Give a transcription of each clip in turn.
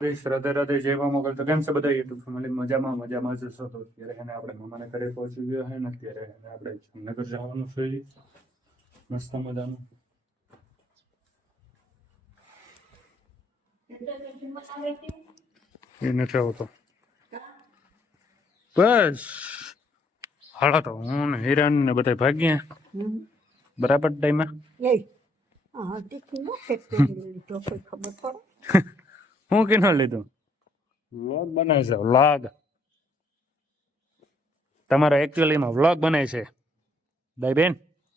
રાધે રાધે જય મા મોગલ. તો કેમ છે બધા યુટ્યુબ ફેમિલી? મજામાં મજામાં જ છો તો. અત્યારે એને આપણે મામાને ઘરે પહોંચી ગયો છે ને અત્યારે એને આપણે જામનગર જવાનું છે મસ્ત મજાનું. એ નથી આવતો. બસ. હાડા તો હું ને હિરાન ને બધા ભાગ્યા બરાબર ટાઈમે? હા ટીકી નો ખબર પડે. હું કિનો લીધું? વ્લોગ બનાવે છે વ્લોગ તમારો એકચ્યુઅલીમાં વ્લોગ બને છે. દાઈ બેન.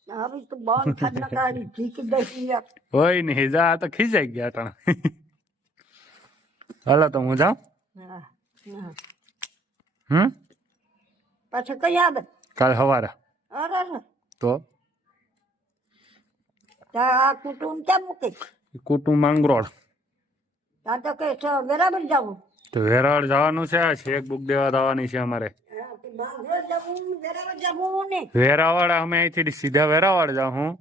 આવી તો બંધ ખાડ નકારી ઠીક દઈ યાર હોય નહીં જા તો ખીજાઈ ગયા તણ હાલો તો હું જાઉં? હમ? પાછો કઈ આવે? કાલ અરે તો? આ કુટુંબ ક્યાં મૂકે? કુટુંબ માંગરોળ તો કે છે બરાબર જવું? તો વેરાવળ જવાનું છે આ ચેક બુક દેવા જવાની છે અમારે. વેરાવળ અમે અહીંથી સીધા વેરાવળ જાઉં હું.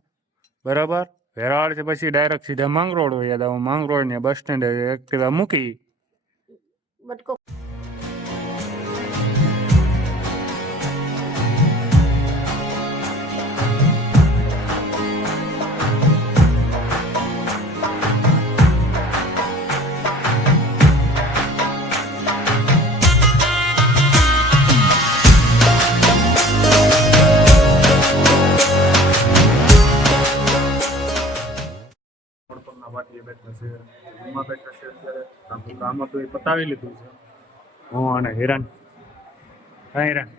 બરાબર? વેરાવળથી પછી ડાયરેક્ટ સીધા માંગરોળ વયા જાઉં. માંગરોળ ને બસ સ્ટેન્ડ એક્ટિવા મૂકી. બટકો પાટીએ બેઠા છે રૂમમાં બેઠા છે અત્યારે આખું કામ હતું એ પતાવી લીધું છે. હું અને હેરાન હા હેરાન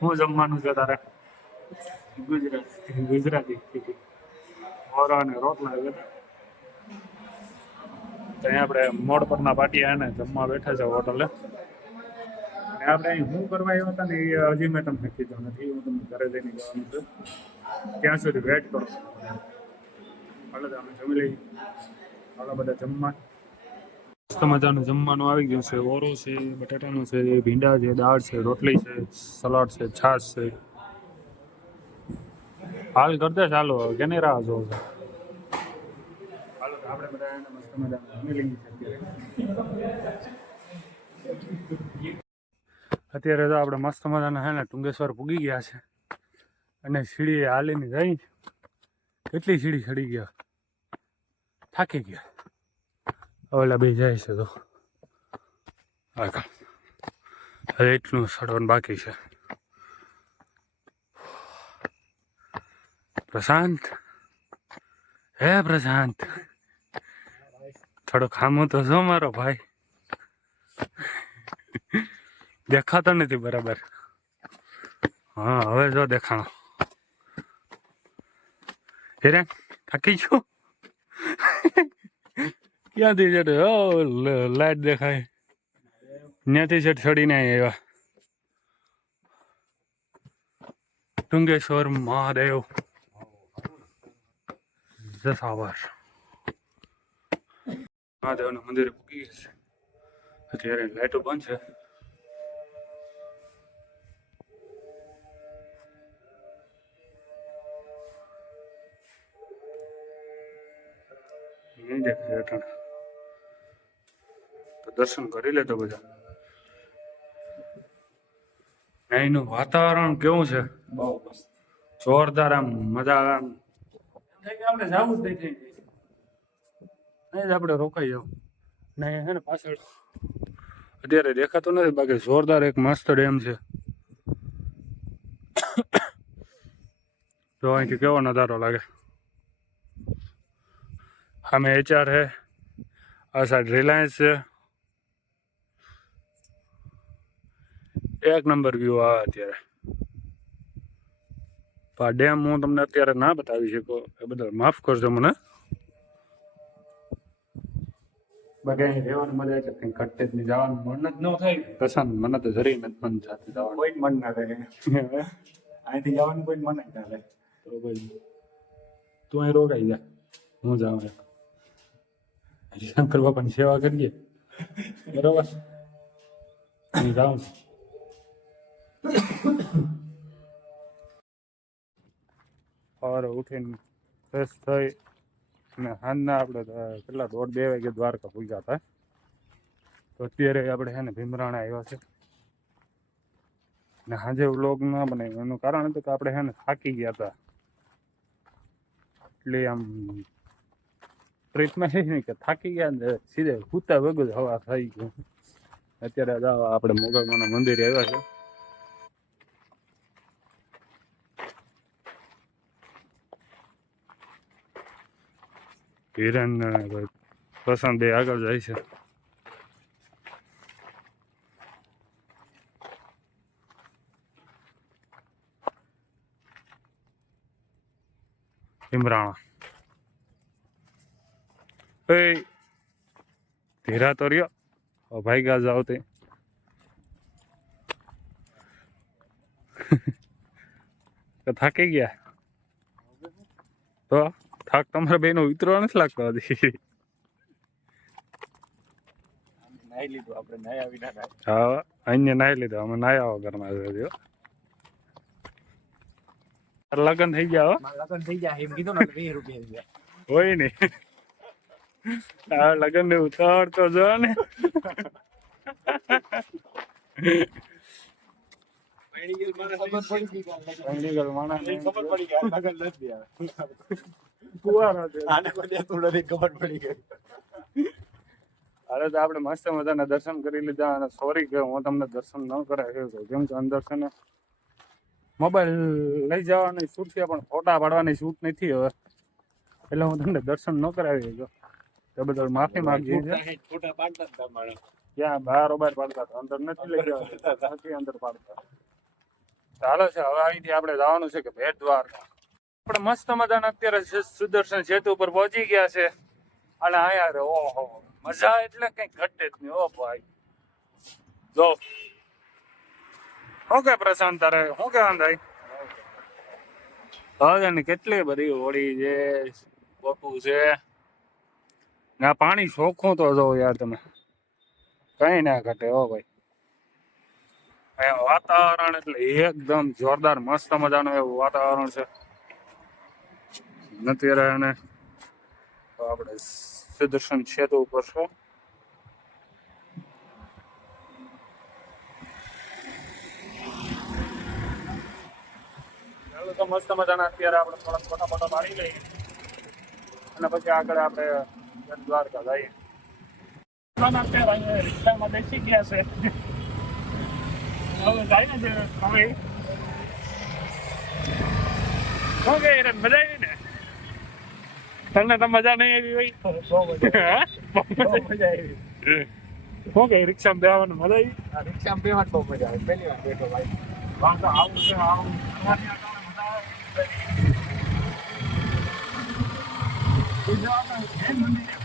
હું જમવાનું છે તારે? ગુજરાતી. ગુજરાતી. મોરો અને રોટલા બધા ત્યાં આપણે મોડ પરના પાટિયા ને, જમવા બેઠા છે હોટલે. આપણે અહીં શું કરવા આવ્યા હતા ને એ હજી મેં તમને કીધું નથી. હું તમને ઘરે જઈને જવાનું છે. ત્યાં સુધી વેટ કરો. હાલો અમે જમી લઈએ. હાલો બધા જમવા. મસ્ત મજાનું જમવાનું આવી ગયું છે. ઓરો છે, બટાટાનું છે, ભીંડા છે, દાળ છે, રોટલી છે, સલાડ છે, છાશ છે. હાલ કરતા ચાલો કેને રાહ જો આપણે બધા મસ્ત મજાનું અત્યારે. તો આપણે મસ્ત મજાના હે ને ટુંગેશ્વર પૂગી ગયા છે. અને સીડીએ હાલીને જઈ. કેટલી સીડી ચડી ગયા? થાકી ગયા. ઓલા બે જાય છે તો. આગળ હવે એટલું સડવાનું બાકી છે. પ્રશાંત. હે પ્રશાંત. થોડો ખામો તો છો મારો ભાઈ. દેખાતો નથી બરાબર. હા, હવે જો દેખાણો. હિરેન, થાકી છો? ક્યાંથી છે ઓ લાઈટ દેખાય. ત્યાંથી છે ચડીને આવ્યા ટુંગેશ્વર મહાદેવ. જસાવર. મહાદેવના મંદિરે પૂકી ગયા છે. અત્યારે લાઈટો બંધ છે. નહીં દેખાય અટાણે તો દર્શન કરી લેતો બધા. અહીંનું વાતાવરણ કેવું છે? બહુ મસ્ત. જોરદાર આમ મજા આવે આમ. આપણે જવું જ નહીં નહીં જ આપણે રોકાઈ જાવ નહીં હે ને પાછળ. અત્યારે દેખાતો નથી બાકી જોરદાર એક મસ્ત ડેમ છે. તો અહીંથી કેવો નજારો લાગે. સામે એચઆર હે આ સાઈડ રિલાયન્સ છે એક નંબર વ્યૂ આવે અત્યારે તો આ ડેમ હું તમને અત્યારે ના બતાવી શકું એ બદલ માફ કરજો મને બાકી અહીં રહેવાની મજા છે કંઈ કટ્ટે જ નહીં જવાનું મન જ ન થાય પ્રશાંત મને તો જરી નથી મન સાથે જવાનું કોઈ મન ના થાય અહીંથી જવાનું કોઈ મન જ ના તો ભાઈ તું અહીં રોકાઈ જા હું જાઉં એક શંકર બાપાની સેવા કરીએ. બરોબર? જાઉં સવારે ઉઠીને ફ્રેશ થઈ અને સાંજના આપણે કેટલા, દોઢ બે વાગે દ્વારકા પૂગ્યા હતા તો અત્યારે આપણે છે ને ભીમરાણા આવ્યા છે. ને સાંજે વ્લોગ ના બનાવ્યો. એનું કારણ હતું કે આપણે છે ને થાકી ગયા હતા. એટલે આમ ટ્રીટમાં છે ને કે થાકી ગયા ને સીધે હુતા વગર હવા થઈ ગયું. અત્યારે જાઓ આપણે મોગલમાના મંદિરે આવ્યા છે. હિરણ પસંદ બે આગળ જાય છે. ઇમરાણા એ ધીરા તો રહ્યો. ઓ ગા જાવ તે. થાકી ગયા? તો થાક તમારા બેનો ઉતરવા નથી લાગતો હજી. હા અહીંયા નાહી લીધો અમે નાયા વગરના છે લગ્ન થઈ ગયા હો? લગન થઈ ગયા એમ કીધું ને વીસ રૂપિયા હોય ને. આ લગન ને ઉતાવળ તો જો ને. હાલે તો આપણે મસ્ત મજાના દર્શન કરી લીધા અને સોરી કે હું તમને દર્શન ન કરાવી શકું કેમ છો. અંદર છે ને મોબાઈલ લઈ જવાની છૂટ છે, પણ ફોટા પાડવાની છૂટ નથી હવે. એટલે હું તમને દર્શન ન કરાવી શકું તે બદલ માફી માંગીએ છીએ ફોટા પાડતા હતા મારા ત્યાં બહાર બાર પાડતા હતા અંદર નથી લઈ જવા નથી અંદર પાડતા. ચાલો છે હવે અહીંથી આપણે જવાનું છે કે ભેટ દ્વાર આપણે મસ્ત મજાના અત્યારે સુદર્શન સેતુ ઉપર પહોંચી ગયા છે. અને અહીંયા રે ઓહો મજા એટલે કઈ ઘટે જ નહીં ઓ ભાઈ. જો. શું કે પ્રશાંત તારે? શું કે થાય? હવે કેટલી બધી હોળી છે બપુ છે. આ પાણી ચોખ્ખું તો જો યાર તમે. કઈ ના ઘટે હો ભાઈ. અહીંયા વાતાવરણ એટલે એકદમ જોરદાર મસ્ત મજાનું એવું વાતાવરણ છે. અત્યારે એને તો આપણે સુદર્શન સેતુ ઉપર છે. તો મસ્ત મજાના અત્યારે આપણે થોડા ફોટા ફોટા પાડી લઈએ. અને પછી આગળ આપણે દ્વારકા જઈએ રિક્ષામાં બેસી ગયા છે. હવે જાય ને હવે. શું કે મજા આવી ને? તમને તો મજા નહીં આવી હોય. બહુ મજા મજા આવી. શું કે રિક્ષામાં બેસવાનું મજા આવી? રિક્ષામાં બેસવાની બહુ મજા આવે. પહેલી વાર બેઠો ભાઈ. તો આવું છે આવું. મજા આવે.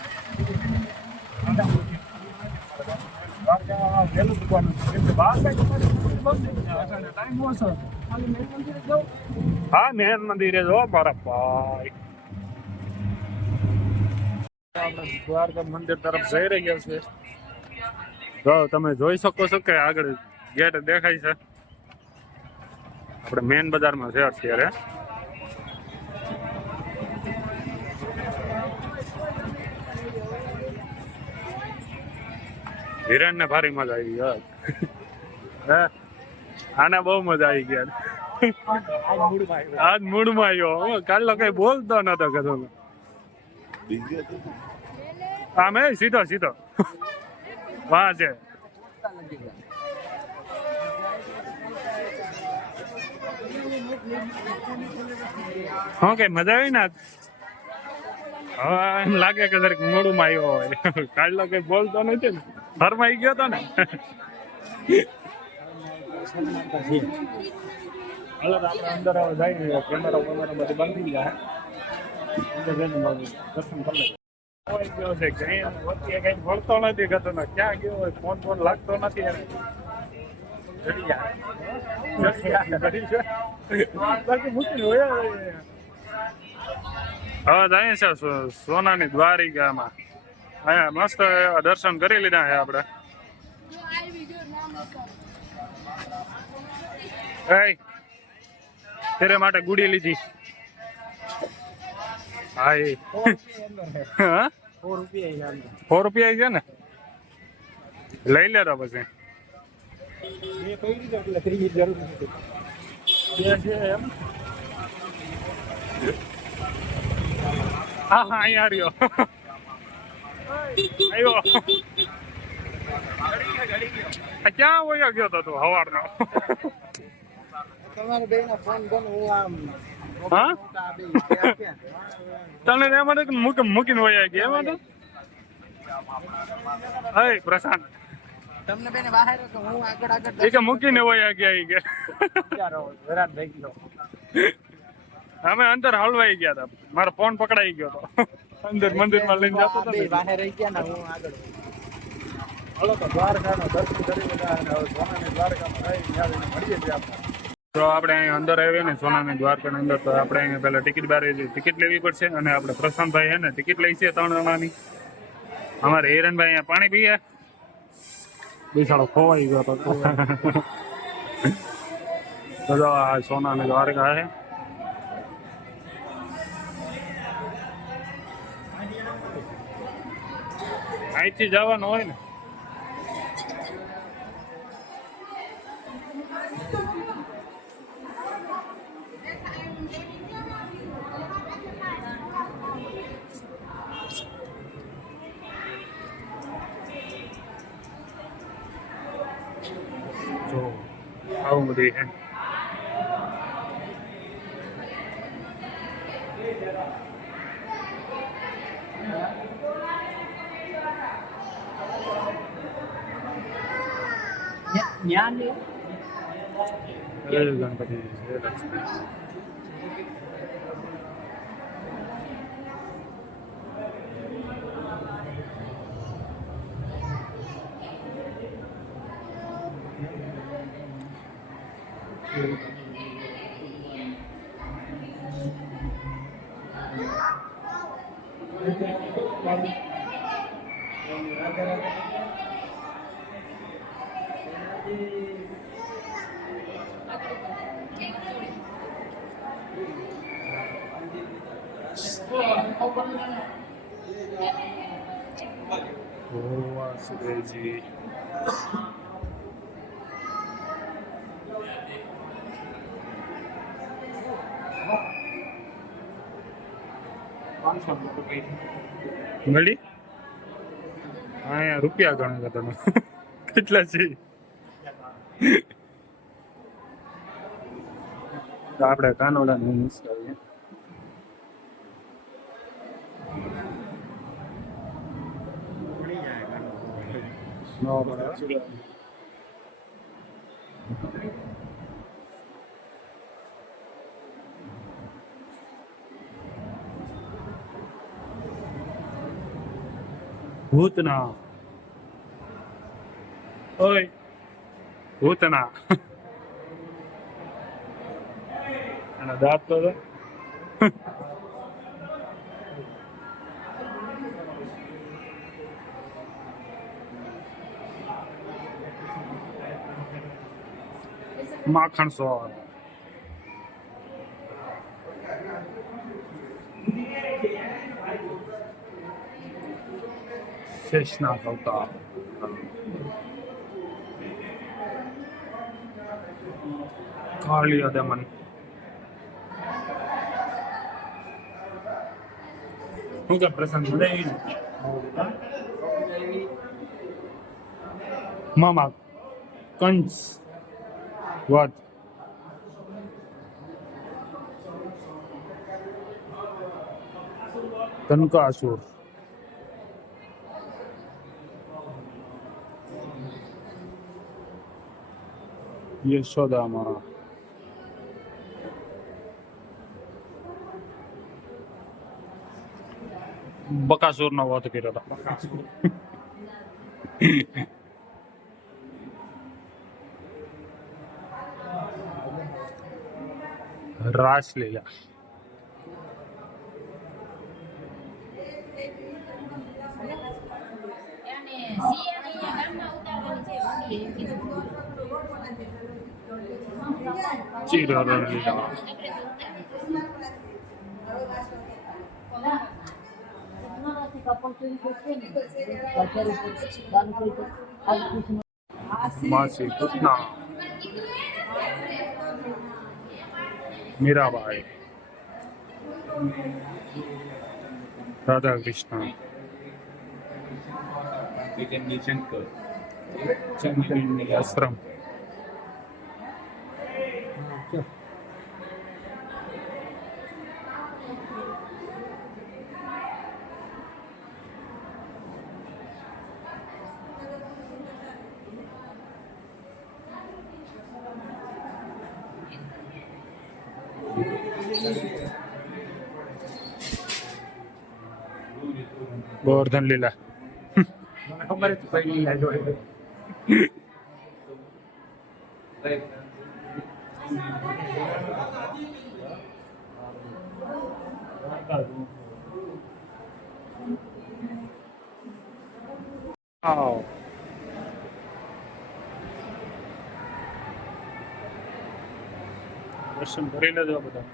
હા મેન મંદિરે જો, મારા ભાઈ. આપણે દ્વારકા મંદિર તરફ જઈ રહ્યા છે. તો તમે જોઈ શકો છો કે આગળ ગેટ દેખાય છે. આપણે મેન બજારમાં છે અત્યારે. હિરણ ને ભારી મજા આવી ગયા? આને બહુ મજા આવી ગયા આજ. મૂડમાં આવ્યો. કાલ કઈ બોલતો નતો કદો આમે સીધો સીધો. વાહ છે. હા, કઈ મજા આવી ને હવે એમ લાગે કે જરીક મોડું આવ્યો હોય કાઢલો કઈ બોલતો નથી ને ફરમાઈ ગયો તો ને હાલો આપણે અંદર કેમેરા બધું થઈ જાય અંદર જઈને નથી કતો ક્યાં ગયો હોય ફોન ફોન લાગતો નથી જાય. જાય, જાય. હોય હવે જઈએ છે સોનાની દ્વારિકામાં. અહીંયા મસ્ત દર્શન કરી લીધા છે આપણે. તેરે માટે ગુડી લીધી. હા, એ. ફોર રૂપિયા છે ને? લઈ લે તો પછી. એમ હા હા અહીંયા રહ્યો આવ્યો. ક્યાં વયો ગયો તો તું હવારનો? તમારે બે ના ફોન હું આમ? તને એમ એમાં મૂક મૂકી મૂકીને વયા ગયા એમાં તો હે પ્રશાંત. તમને બેને બહાર કે હું આગળ આગળ એ કે મૂકીને વયા ગયા ઈ કે. વિરાટ ભાઈ ગયો. અમે અંદર હલવાઈ ગયા હતા. મારો ફોન પકડાઈ ગયો હતો અંદર મંદિરમાં લઈને જતો હતો બહાર રહી ગયા ને હું આગળ હાલો તો દ્વારકાનો દર્શન કરી લીધા અને હવે સોનાની દ્વારકામાં રહી ત્યાં મળીએ છીએ આપણે. તો આપણે અહીંયા અંદર આવીએ ને સોનાની દ્વારકાની અંદર તો આપણે અહીંયા પહેલા ટિકિટ બારે ટિકિટ લેવી પડશે અને આપણે પ્રશાંતભાઈ છે ને ટિકિટ લઈ છે ત્રણ જણાની. અમારે હિરણભાઈ અહીંયા પાણી પીએ બિસાડો ખોવાઈ ગયો તો. તો આ સોનાની દ્વારકા છે. અહીંથી જવાનું હોય ને. જો આવું બધું છે. જ્ઞાન જય ગણપતિ જય લક્ષ્મી ઓ પાંચસો મળી? અહીંયા રૂપિયા ગણે તમે. કેટલા છે? આપણે કાનોડા નું કરીએ. નો બરાબર. ભૂતના. ઓય ભૂતના. અને દાંત તો માખણ સોળ શેષનાથ અવતાર. કાળિયા દમન. શું કે પ્રસંગ? મજા મામા કંસ. વધ કનકાસુર યશોદામાં બકાસુર નો વાત કર્યો હતો રાસલીલા અને સી અને અહીંયા ગામમાં ઉતારવાની છે મંડી એ કીધું. ચીર લીલા આપણે તો ઉતારી કપડ ચોરી કરશે ને બજાર ઉપર દાન કરી દે. માસી પૂતના મીરાબાઈ. રાધા કૃષ્ણ આશ્રમ ગોવર્ધન લીલા. ખબર જ કઈ લીલા જોડે આવ દર્શન કરી લેજો બધા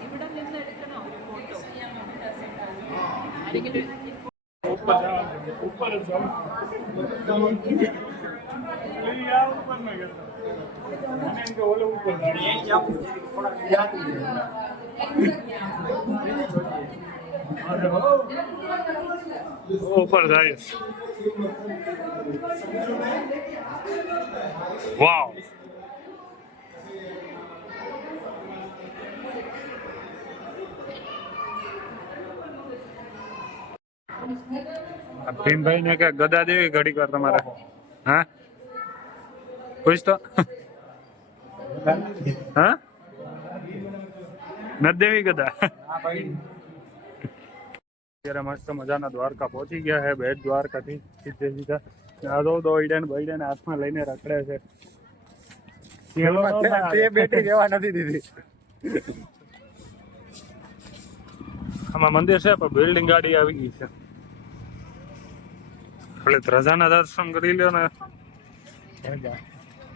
ઉપર જવાનું ઉપર જ જવાનું એ આ ઉપર ના કરતા મને એમ કે ઓલો ઉપર ઉપર જાય વાવ ભીમભાઈ ને કે ગદા દેવી ઘડીક વાર તમારે. હા? પૂછ તો. હા? ન દેવી ગદા? અત્યારે મસ્ત મજાના દ્વારકા પહોંચી ગયા છે દ્વારકા દ્વારકાથી સીધે સીધા. આદો દોઈડે ને બઈડે ને હાથમાં લઈને રખડે છે. તે બેટી રહેવા નથી દીધી. આમાં મંદિર છે પણ બિલ્ડિંગ ગાડી આવી ગઈ છે. એટલે ધ્રજાના દર્શન કરી લ્યો ને.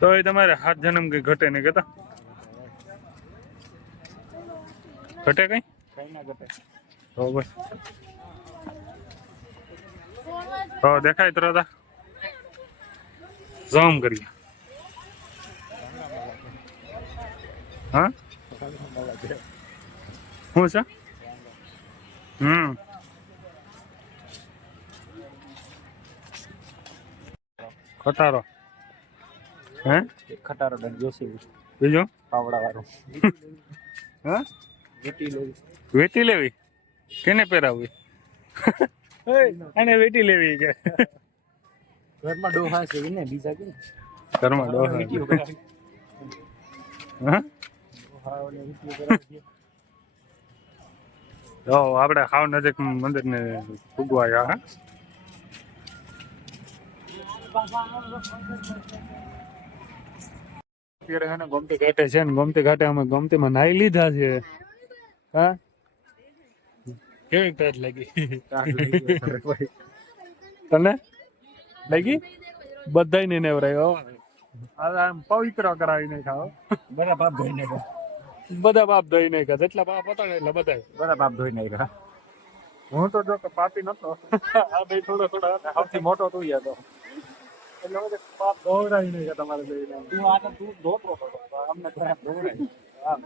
તો એ તમારે હાથ જન્મ કઈ ઘટે નહીં કેતા ઘટે કઈ? ઘટે તો દેખાય ત્રતા ઝૂમ કરીએ. હા? શું છે? હમ. ખટારો. હે? ખટારો ડન જોશી બીજું? પાવડા વાળો હા? વેટી લેવી. વેટી લેવી? કેને પહેરાવવી? એને વેટી લેવી કે? ઘરમાં ડોહા છે ને બીજા કે ઘરમાં ડોહા હા? હે આપણે ખાવ નજીક મંદિર ને ફૂગવા ગયા હા? અત્યારે છે ને ગોમતી ઘાટે છે ને ગોમતી ઘાટે અમે ગોમતીમાં નાઈ લીધા છે. હા? કેવી ટાઈટ લાગી? તને? લાગી? બધાય ને નેવરાયો આમ પવિત્ર કરાવીને ખાઓ બધા બાપ ધોઈ નાખ્યા. બધા બાપ ધોઈ નાખ્યા. જેટલા બાપ હતા ને એટલા બધા બધા બાપ ધોઈ ખા હું તો જો પાપી નતો. આ ભાઈ થોડો થોડો સૌથી મોટો તું યાદ એટલે બધે પાપ ધોવડાવી નાખ્યા તમારે તું આ તો ધોતો હતો. અમને ધોવડાય. હા.